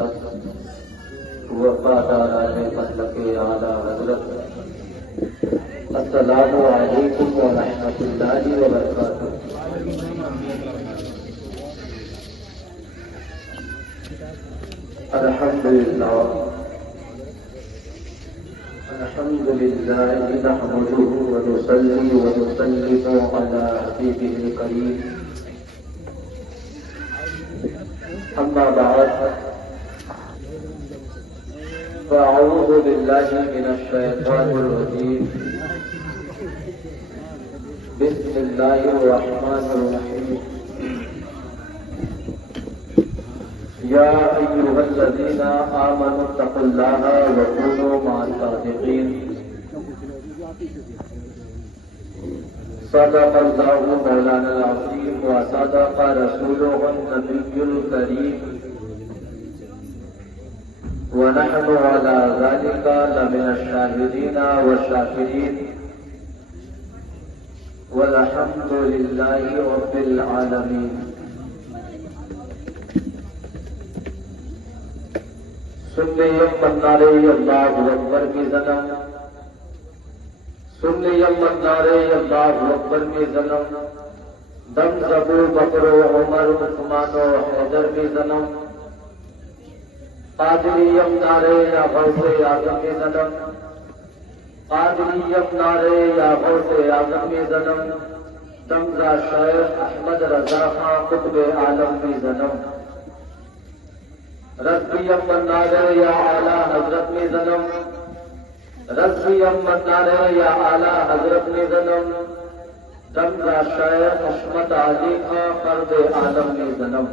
مسلط وفاداران مسلک اعلیٰ حضرت، السلام علیکم ورحمۃ اللہ وبرکاتہ۔ الحمدللہ نحمده ونصلي ونسلم على حبيبه الكريم، أما بعد، فأعوذ بالله من الشيطان الرجيم، بسم الله الرحمن الرحيم، يا أيها الذين آمنوا اتقوا الله وكونوا مع الصادقين، صدق الله مولانا العظيم وصدق رسوله النبي الكريم، ونحن على ذلك لمن الشاهدين والشاكرين، والحمد لله رب العالمين۔ سننے نعرے اللہ اکبر کی زنم، سننے نعرے اللہ اکبر کی زنم، دم زبور بکر و عمر عثمان و حیدر کی زنم، قادریم نعرے یا غوث اعظم کی زنم، قادریم نعرے یا غوث اعظم کی زنم، دمزہ شیخ احمد رضا خان قطب عالم کی زنم، رضویم نعرے یا اعلیٰ حضرت میں زنم، رضویم نعرے یا اعلیٰ حضرت میں زنم، دمزہ شیخ حشمت علی خان فرد عالم میں زنم۔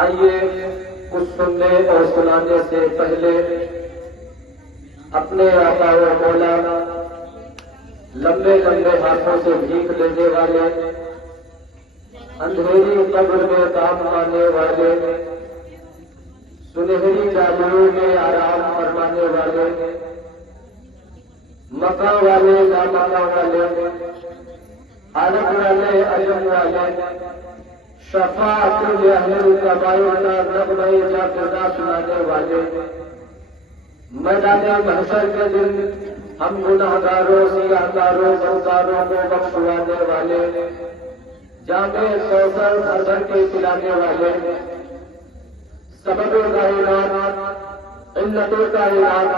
آئیے کچھ سننے اور سنانے سے پہلے اپنے آقا و مولا لمبے لمبے ہاتھوں سے بھیک لینے والے، اندھیری قبر میں کام آنے والے، سنہری جالوں میں آرام فرمانے والے، مکہ والے نامکہ والے، عالم والے علم والے، شفاعت لأہل الکبائر کا نغمہ جاکردہ سنانے والے، میدان محشر کے دن ہم گناہگاروں سیاہکاروں غمخاروں کو بخشوانے والے، جامع کوثر بھر بھر کے پلانے والے، سبب کائنات، علت کائنات،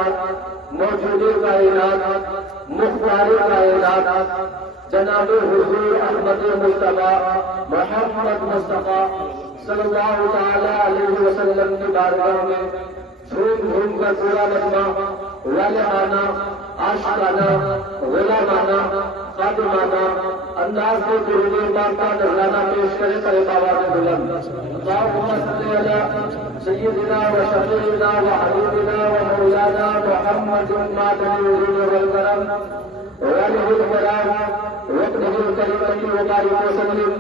موجود کائنات، مختار کائنات، جناب حضور احمد مصطفیٰ محمد مصطفیٰ صلی اللہ تعالی علیہ وسلم کی بارگاہ میں جھوم جھوم کر پورا مجمع والہانہ، عاشقانہ، غلامانہ، خادمانہ انداز میں درود پاک کا نذرانہ پیش کرے کرے آواز بلند، اللہم صلی علی سیدنا و شفیعنا و حبیبنا و مولانا محمد مادن الوجود والکرم وآلہ الکرام وابنہ الکریم وبارک وسلم،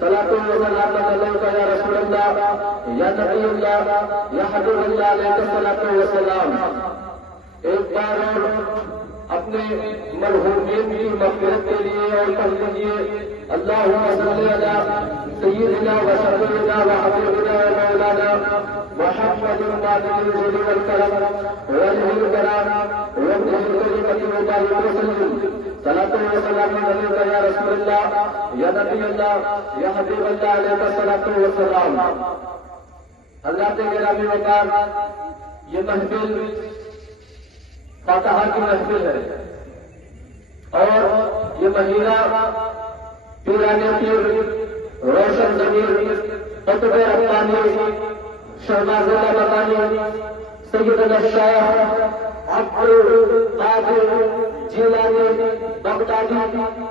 صلاۃ و سلام علیک یا رسول اللہ یا نبی اللہ یا حبیب اللہ علیہ الصلاۃ والسلام۔ ایک بار اور اپنے مرحومین کی مغفرت کے لیے اور پڑھ لیجیے اللہم صلی علی سیدنا و شفیعنا و حبیبنا و مولانا محمد مادن الوجود والکرم وآلہ الکرام وابنہ الکریم وبارک وسلم، صلاۃ و سلام علیک یا رسول اللہ یا نبی اللہ یا حبیب اللہ علیہ الصلاۃ والسلام۔ حضرات گرامی وقار، یہ محفل فاتحہ کی محفل ہے اور یہ مہینہ پیران پیر، روشن ضمیر، قطب ربانی، شہباز مکانی، سیدنا الشیخ عبد القادر جیلانی بغدادی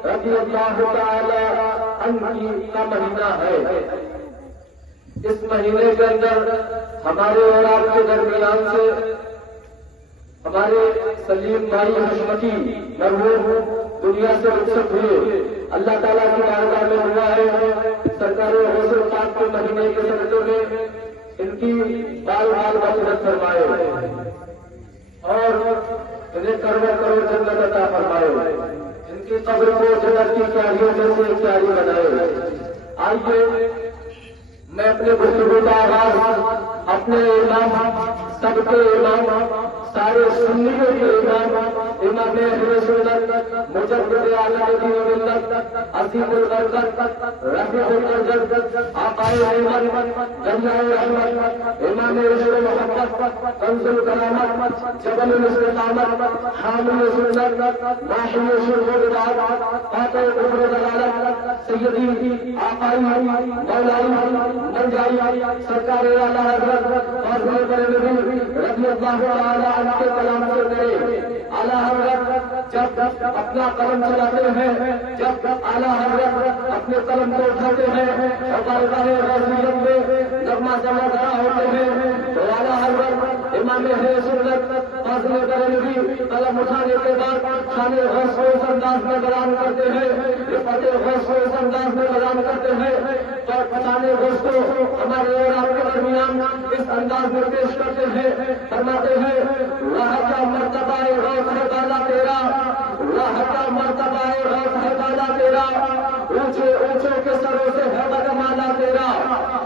رضی اللہ تعالی عنہ کا مہینہ ہے۔ اس مہینے کے اندر ہمارے اور آپ کے درمیان سے ہمارے سلیم بھائی حشمتی مرحوم دنیا سے رخصت ہوئے، اللہ تعالیٰ کی بارگاہ میں ہوا ہے سرکار حضور پاک کے مہینے کے صدقے میں ان کی بال بال مغفرت فرمائے اور انہیں کروڑ کروڑ جنت عطا فرمائے، ان کی قبر کو جنت کی کیاریوں میں سے کیاری بنائے۔ آئیے میں اپنے گفتگو کا آغاز اپنے امام، سب کے امام، سارے سنیوں کے امام، امام اہل سنت، مجدد عالم دین و ملت، عظیم البرکت، رفیع القدر، آقائے احمد، جنجائے رحمت، امام عشق و محبت، کنز الکرامت، جبل الاستقامت، حامل سنت، ماحی شرب البدعات، قاطع کفر و ضلالت، سیدی آقائی مولائی منجائی سرکار والا حضرت فاضل بریلوی رضی اللہ تعالی عنہ کے کلام سے کرے۔ اعلیٰ حضرت جب اپنا قلم چلاتے ہیں، جب اعلیٰ حضرت اپنے قلم کو اٹھاتے ہیں اور بارگاہ غوثیت میں نغمہ جمع کرا ہوتے ہیں تو اعلیٰ حضرت امام اہل سنت فاضل بریلوی قلم اٹھانے کے بعد شان غوث کو اس انداز میں بیان کرتے ہیں، رفعت غوث کو اس انداز میں بیان کرتے ہیں تو شان غوث کو ہمارے اور آپ کے درمیان اس انداز میں پیش کرتے ہیں، فرماتے ہیں راہ کا مرتبہ غوث ہے بالا تیرا، راہ کا مرتبہ غوث ہے بالا تیرا، اونچے اونچوں کے سروں سے ہے بدمالا تیرا،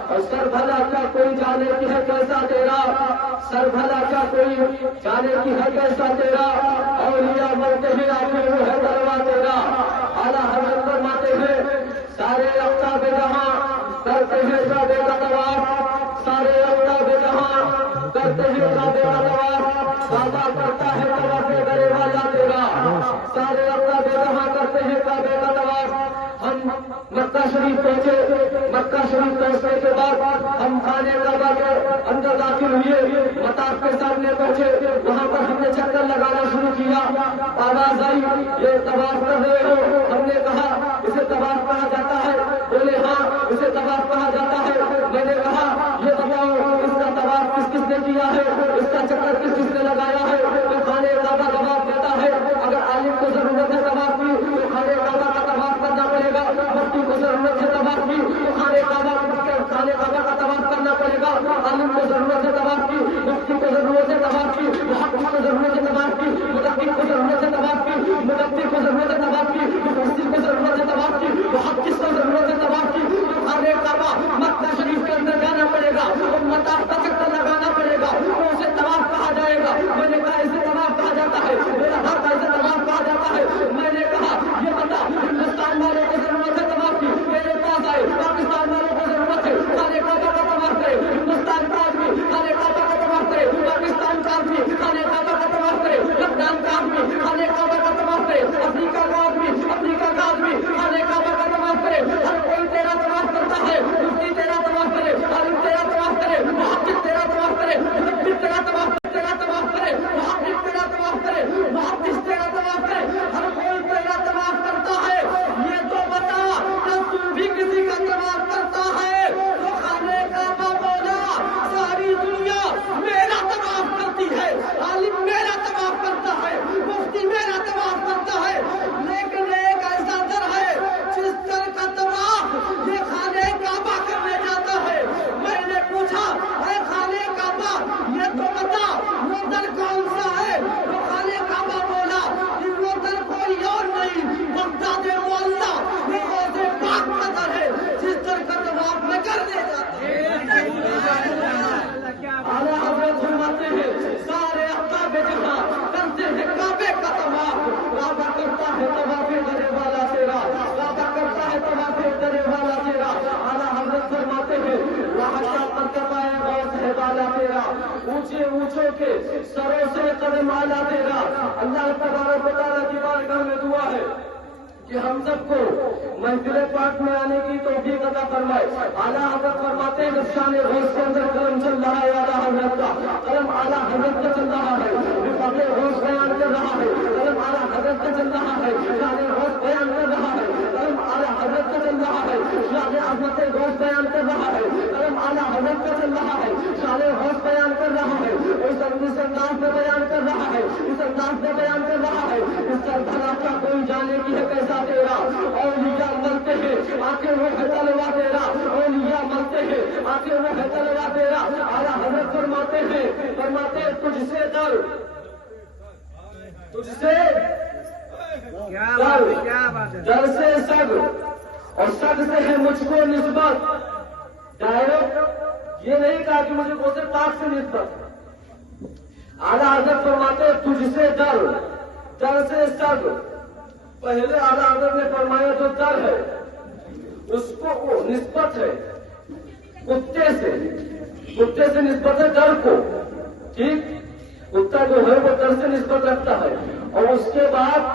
اور سر بھلا کیا کوئی جانے کی ہے کیسا تیرا، سر بھلا کیا کوئی جانے کی ہے کیسا تیرا، اولیاء مرتے ہیں آخر وہ ہے دروا تیرا۔ اعلیٰ حضرت فرماتے ہیں سارے افتاب جہاں کرتے ہیں کعبے کا طواف، سارے افتاب جہاں کرتے ہیں کعبے کا طواف، کعبہ کرتا ہے طواف کرے والا تیرا، سارے افتاب جہاں کرتے ہیں کعبے کا طواف۔ ہم مکہ شریف پہنچے، مکہ شریف پہنچنے کے بعد ہم خانے کعبہ کے اندر داخل ہوئے، مطاف کے سامنے پہنچے، وہاں پر ہم نے چکر لگانا شروع کیا، آواز آئی یہ طواف کر رہے ہو؟ ہم نے کہا اسے طواف کہا جاتا ہے، بولے ہاں اسے طواف کہا جاتا ہے۔ میں نے کہا یہ بتاؤ اس کا طواف کس کس نے کیا ہے، اس کا چکر کس کس نے لگایا ہے؟ تو خانے کعبہ طواف دیتا ہے، اگر عالم کو ضرورت ہے طواف کی تو خانے کعبہ کا طواف کرنا پڑے گا، مفتی کو ضرورت ہے طواف کی تو خانے کعبہ کا طواف کرنا پڑے گا، عالم کو ضرورت ہے طواف کی، مفتی کو ضرورت ہے طواف کی، محقق کو ضرورت ہے طواف کی، مدقق کو ضرورت ہے طواف کی، مدبر کو ضرورت ہے طواف کی، مفسر کو ضرورت ہے طواف کی، محدث کو ضرورت ہے طواف کی، تو خانے کعبہ مکہ شریف کے اندر جانا پڑے گا اور مطاف کا چکر لگانا پڑے گا تو اسے طواف کہا جائے گا۔ میں نے کہا اسے طواف کہا جاتا ہے، میرا حق اسے طواف کہا جاتا ہے۔ میں نے کہا یہ بتا ہندوستان والوں کو ضرورت ہے طواف کی، میرے پاس آئے، پاکستان والوں کو ضرورت ہے خانے کعبہ کا طواف کرے، ہندوستان کا آدمی خانے کعبہ کا طواف کرے، پاکستان کا آدمی خانے کعبہ کا طواف کرے، لبنان کا آدمی خانے کعبہ کا طواف کرے، افریقہ کا آدمی افریقہ کا آدمی خانے کعبہ کا طواف کرے، ہر کوئی تیرا طواف کرتا ہے، مفتی تیرا طواف کرے، عالم تیرا طواف کرے، محقق تیرا طواف کرے، مدبر تیرا طواف کرے، محقق تیرا طواف کرے، محدث تیرا طواف کرے، ہر کوئی تیرا طواف کرتا ہے۔ یہ تو بتا جب تم بھی کسی کا طواف کرتا ہے تو خانے کعبہ بولا ساری دنیا میرا طواف کرتی ہے، عالم میرا طواف کرتا ہے، مفتی میرا طواف کرتا ہے، لیکن ایک ایسا در ہے جس در کا طواف یہ خانے کعبہ کرنے جاتا ہے۔ میں نے پوچھا اے خانے کعبہ یہ تو بتا وہ در کون سا ہے؟ وہ خانے کعبہ بولا کہ وہ در کوئی اور نہیں، بغداد معلی وہ غوث پاک کا در ہے جس در کا طواف میں کرنے جاتا ہے۔ اعلیٰ حضرت فرماتے ہیں سارے افتاب جہاں کرتے ہیں کعبے کا طواف، کعبہ کرتا ہے طواف کرنے والا تیرا، کعبہ کرتا ہے طواف کرنے والا تیرا۔ اعلیٰ حضرت فرماتے ہیں راہ کا مرتبہ غوث ہے بالا تیرا، اونچے اونچوں کے سروں سے قدم آلا تیرا۔ اللہ تبارک و تعالیٰ کی بارگاہ میں دعا ہے کہ ہم سب کو محفل پاک میں آنے کی توفیق عطا فرمائے۔ اعلیٰ حضرت فرماتے ہیں شان غوث کے اندر قلم چل رہا ہے، اعلیٰ حضرت کا قلم اعلیٰ حضرت کا چل رہا ہے، رفعت غوث بیان کر رہا ہے، قلم اعلیٰ حضرت کا چل رہا ہے، شان غوث بیان کر رہا ہے، قلم اعلیٰ حضرت کا چل رہا ہے، شان عظمت غوث بیان کر رہا ہے، قلم اعلیٰ حضرت کا چل رہا ہے، شان غوث بیان کر رہا ہے، اس انداز میں بیان کر رہا ہے، اس انداز میں بیان کر رہا ہے، اس سر بھلا کیا کوئی جانے کی ہے کیسا تیرا، اولیاء مرتے ہیں آخر وہ ہے طلبہ تیرا، اولیاء مرتے ہیں آخر وہ ہے طلبہ تیرا۔ اعلیٰ حضرت فرماتے ہیں تجھ سے در در سے سگ اور سگ سے ہے مجھ کو نسبت، دائروں یہ نہیں کہا کہ مجھے غوث پاک سے نسبت ہے. اعلیٰ حضرت فرماتے تجھ سے ڈر، ڈر سے سگ. پہلے اعلیٰ حضرت نے فرمایا جو ڈر ہے اس کو وہ نسبت ہے کتے سے، کتے سے نسبت ہے ڈر کو. ٹھیک، کتا جو ہے وہ ڈر سے نسبت رکھتا ہے، اور اس کے بعد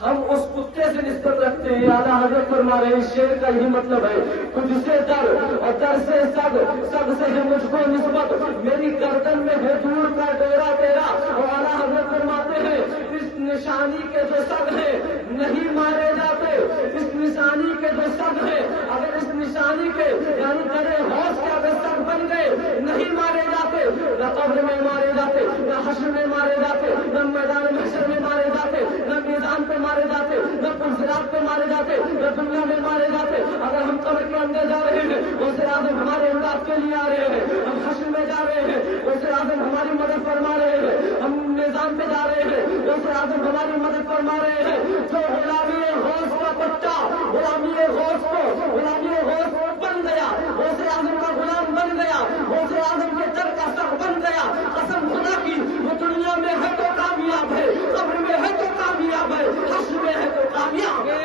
ہم اس کتے سے نسبت رکھتے ہیں. اعلیٰ حضرت فرما رہے ہیں شعر کا یہی مطلب ہے تجھ سے ڈر اور ڈر سے سگ، سگ سے ہے مجھ کو نسبت، میری گردن میں ہے دور کا ڈیرا تیرا. اور اعلیٰ حضرت فرماتے ہیں اس نشانی کے جو سگ ہیں نہیں مارے جاتے، اس نشانی کے جو سگ ہیں اگر اس نشانی کے یعنی کرے ہوش کے اگر سگ بن گئے نہیں مارے جاتے، نہ قبر میں مارے جاتے، نہ حشر میں مارے جاتے، نہ میدان محشر میں مارے جاتے، نہ میدان پہ مارے جاتے، نہ پلسرات پہ مارے جاتے، نہ دنیا میں مارے جاتے. اگر ہم قبر کے اندر جا رہے ہیں غوث اعظم ہمارے امداد کے لیے آ رہے ہیں، ہم حشر میں جا رہے ہیں غوث اعظم ہماری مدد فرما رہے ہیں، ہم میدان پہ جا رہے ہیں غوث اعظم ہماری مدد فرما رہے ہیں. جو غلامی غوث کا بچہ غلامی غوث کو غلامی غوث بن گیا، غوث اعظم کا غلام بن گیا، غوث اعظم کے در کا سر بن گیا، قسم خدا کی وہ دنیا میں ہے تو کامیاب ہے، قبر میں ہے تو کامیاب ہے، حشر میں ہے تو کامیاب ہے.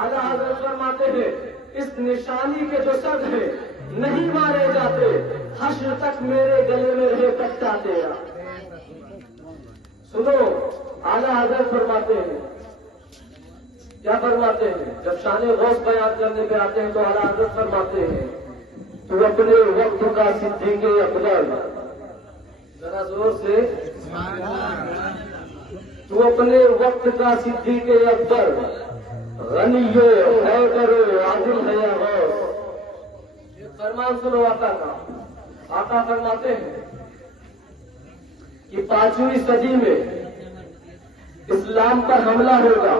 اعلیٰ حضرت فرماتے ہیں اس نشانی کے جو سگ ہیں نہیں مارے جاتے، حشر تک میرے گلے میں رہے کٹا تیرا. سنو اعلیٰ حضرت فرماتے ہیں کیا فرماتے ہیں جب شان غوث بیان کرنے پہ آتے ہیں تو اعلیٰ حضرت فرماتے ہیں تو اپنے وقت کا صدیق اکبر، ذرا زور سے، تو اپنے وقت کا صدیق اکبر، غنی حیدر عادل ہے یا غوث. فرمان سنو آقا کا. آقا فرماتے ہیں کہ 5ویں صدی میں اسلام پر حملہ ہوگا،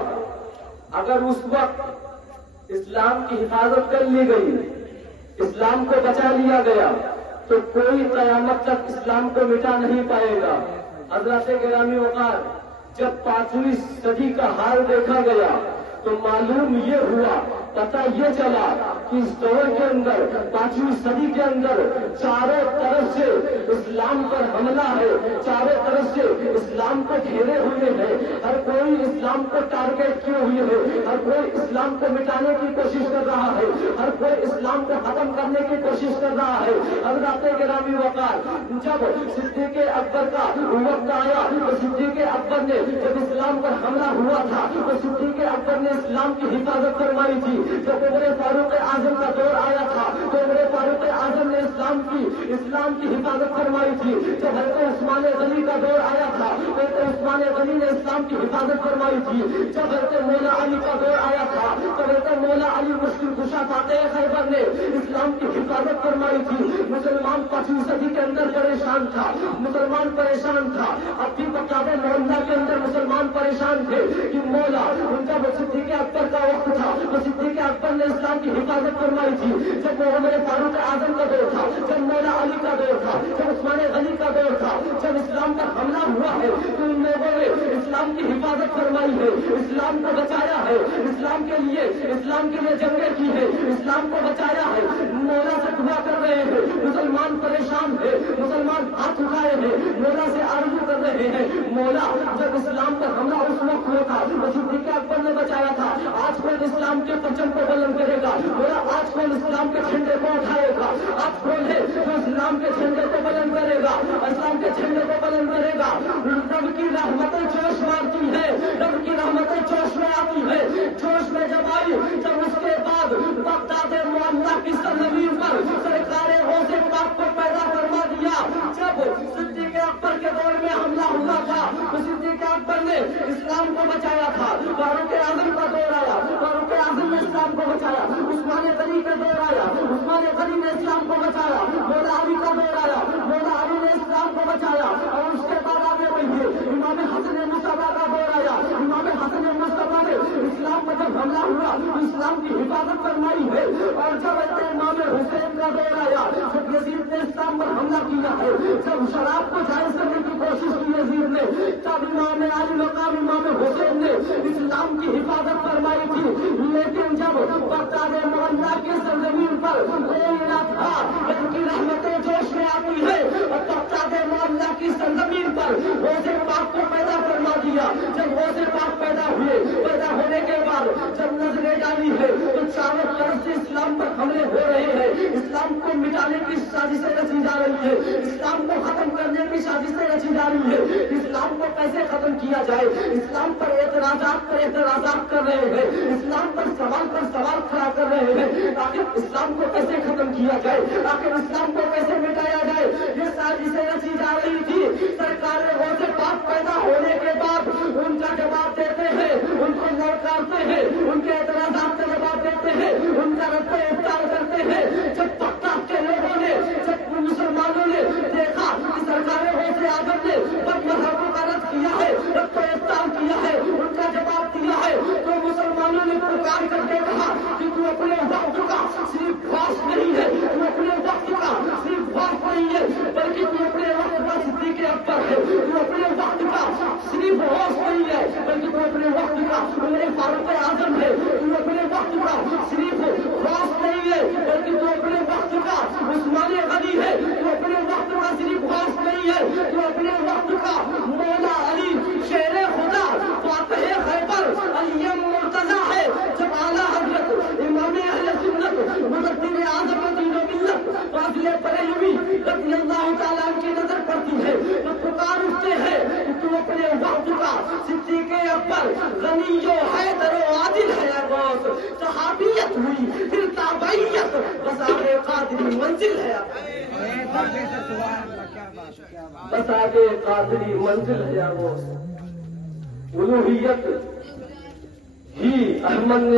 اگر اس وقت اسلام کی حفاظت کر لی گئی، اسلام کو بچا لیا گیا تو کوئی قیامت تک اسلام کو مٹا نہیں پائے گا. حضرات گرامی وقار، جب 5ویں صدی کا حال دیکھا گیا تو معلوم یہ ہوا، پتہ یہ چلا کہ اس دور کے اندر 5ویں صدی کے اندر چاروں طرف سے اسلام پر حملہ ہے، چاروں طرف سے اسلام کو گھیرے ہوئے ہیں، ہر کوئی اسلام کو ٹارگیٹ کیے ہوئے ہے، ہر کوئی اسلام کو مٹانے کی کوشش کر رہا ہے، ہر کوئی اسلام کو ختم کرنے کی کوشش کر رہا ہے. حضرات گرامی وقار، جب صدیق اکبر کا وقت آیا تو صدیق اکبر نے جب اسلام پر حملہ ہوا تھا تو صدیق اکبر نے اسلام کی حفاظت فرمائی تھی. جب عمر فاروق اعظم کا دور آیا تھا تو عمر فاروق اعظم نے اسلام کی حفاظت فرمائی تھی. جب حضرت عثمان غنی کا دور آیا تھا تو حضرت عثمان غنی نے اسلام کی حفاظت فرمائی تھی. جب حضرت مولا علی کا دور آیا تھا تو حضرت مولا علی مشکل کشا فاتح خیبر نے اسلام کی حفاظت فرمائی تھی. مسلمان 5ویں صدی کے اندر پریشان تھا، مسلمان پریشان تھا. اب بھی بقاعدہ محلہ کے اندر مسلمان پریشان تھے کہ مولا ان کا صدیق اکبر کا وقت تھا تو صدیق اکبر نے اسلام کی حفاظت فرمائی تھی. جب عمر فاروق اعظم کا دور تھا، جب مولا علی کا دور تھا، جب عثمان غنی کا دور تھا، جب اسلام پر حملہ ہوا ہے تو ان لوگوں نے اسلام کی حفاظت فرمائی ہے، اسلام کو بچایا ہے، اسلام کے لیے جنگیں کی ہے، اسلام کو بچایا ہے. مولا سے دعا کر رہے ہیں، مسلمان پریشان ہے، مسلمان ہاتھ اٹھائے ہیں، مولا سے آرزو کر رہے ہیں مولا جب اسلام پر حملہ اس وقت ہوا تھا تو صدیق اکبر نے بچایا تھا، آج کون اسلام کے پرچم کو بلند کرے گا؟ مولا آج کون اسلام کے جھنڈے کو اٹھائے گا؟ آج کون ہے جو اسلام کے جھنڈے کو بلند کرے گا، اسلام کے جھنڈے کو بلند کرے گا؟ رب کی رحمتیں جوش مارتی ہے، رب کی رحمتیں جوش میں آتی ہے. جوش میں جب آئی جب اس کے بعد بغداد معاملہ کی سرزمین پر سرکار غوث پاک کو پیدا فرما دیا. جب صدیق اکبر کے دور میں حملہ ہوا تھا تو صدیق اکبر نے اسلام کو بچایا تھا. فاروق اعظم کا دور آیا، فاروق اعظم نے اسلام کو بچایا. عثمان غنی کا دور آیا، عثمان غنی نے اسلام کو بچایا. مولا علی کا دور آیا، مولا علی نے اسلام کو بچایا. اور اس کے بعد آگے بڑھیے امام حسن مصطفیٰ کا دور آیا. امام حسن مصطفیٰ نے اسلام پر جب حملہ ہوا تو اسلام کی حفاظت فرمائی ہے. اور جب امام حسین کا دور آیا، جب یزید نے اسلام پر حملہ کیا ہے، جب شراب کو جائز کرنے کی کوشش کی یزید نے، تب امام علی مقام امام حسین نے اسلام کی حفاظت فرمائی تھی. لیکن جب بغداد معاملہ کی سرزمین پر رب کی رحمتیں جوش میں آتی ہے اور بغداد معاملہ کی سرزمین پر روزے پاک کو پیدا فرما دیا. جب روزے پاک پیدا ہوئے، پیدا ہونے کے بعد جب نظریں ڈالی ہے تو چاروں طرف سے اسلام پر حملے ہو رہے ہیں. اسلام کو مٹانے کی سازشیں رچی جا رہی ہے، اسلام کو ختم کرنے کی سازشیں رچی جا رہی ہے. اسلام کو کیسے ختم کیا جائے، اسلام پر اعتراضات کر رہے ہیں، اسلام پر سوال کھڑا کر رہے ہیں. آخر اسلام کو کیسے ختم کیا جائے، آخر اسلام کو کیسے مٹایا جائے، یہ سازشیں رچی جا رہی تھی. سرکار روزے پاک پیدا ہونے کے بعد ان کا جواب دیتے ہیں، ان کو لڑکاتے ہیں، ان کے اعتراضات کا جواب دیتے ہیں، ان کا رد افطار کرتے ہیں. جب بغداد کے لوگوں نے، جب مسلمانوں نے دیکھا کہ سرکار غوث اعظم نے بد مذہبوں کا رد کیا ہے، رد افطار کیا ہے، ان کا جواب دیا ہے، تو مسلمانوں نے پکار کر کے کہا کہ تو اپنے وقت کا صرف خاص نہیں ہے، تو اپنے وقت کا صرف خاص نہیں ہے، بلکہ تو اپنے وقت کا صدیق اکبر ہے. تو اپنے وقت کا صرف غوث نہیں ہے، بلکہ تو اپنے وقت کا عمر فاروق اعظم ہے. تو اپنے وقت کا صرف غوث نہیں ہے، بلکہ تو اپنے وقت کا عثمان غنی ہے. تو اپنے وقت کا صرف غوث نہیں ہے، تو اپنے وقت کا مولا علی شیر خدا فاتح خیبر علی مرتضیٰ ہے. جب اعلیٰ حضرت امام اہل سنت مجدد اعظم دین و ملت فاضل بریلوی رضی اللہ تعالیٰ کی نظر پڑتی ہے تو پکار اٹھتے ہیں کہ تو اپنے وقت کا صدیق اکبر غنی و حیدر و عادل ہے. غوث صحابیت ہوئی پھر تابعیت بساط قادری منزل ہے. بساط قادری منزل ہے. غوث الوہیت ہی احمد نے